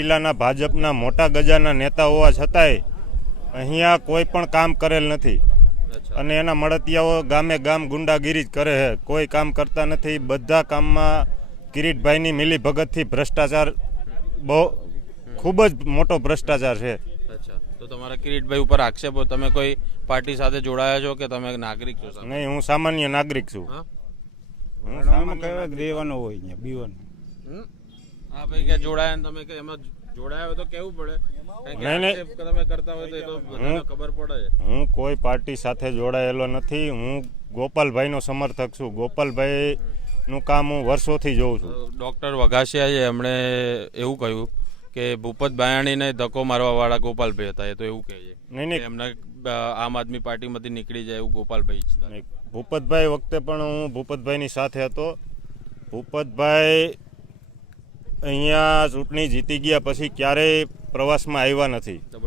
જિલ્લાના ભાજપના મોટા ગજાના નેતા હોવા છતાંય અહીંયા કોઈ પણ કામ કરેલ નથી અને એના મળતિયાઓ ગામે ગામ ગુંડાગીરી જ કરે છે. કોઈ કામ કરતા નથી. બધા કામમાં કિરીટભાઈની મિલીભગતથી ભ્રષ્ટાચાર બહુ ખૂબ જ મોટો ભ્રષ્ટાચાર છે. તો તમારા કિરીટભાઈ ઉપર આક્ષેપો, તમે કોઈ પાર્ટી સાથે જોડાયા છો કે તમે નાગરિક છો? નહીં, હું સામાન્ય નાગરિક છું. દેવાનો હોય બીવાનો. હા ભાઈ, કે જોડાયા ને તમે કે એમાં જોડાયા હોય તો કેવું પડે? નહીં, તમે કરતા હોય તો એ તો બધાને ખબર પડે. હું કોઈ પાર્ટી સાથે જોડાયેલો નથી. હું ગોપાલભાઈનો સમર્થક છું. ગોપાલભાઈનું કામ હું વર્ષોથી જોઉં છું. ડૉક્ટર વઘાસિયાએ એમણે એવું કહ્યું કે ભૂપત ભાયાણીને ધક્કો મારવા વાળા ગોપાલભાઈ હતા. એ તો એવું કહે છે. નહીં, એમના આમ આદમી પાર્ટીમાંથી નીકળી જાય એવું ગોપાલભાઈ ઈચ્છતા. ભૂપતભાઈ વખતે પણ હું ભૂપતભાઈની સાથે હતો. ભૂપતભાઈ અહીંયા ચૂંટણી જીતી ગયા પછી ક્યારેય પ્રવાસમાં આવ્યા નથી.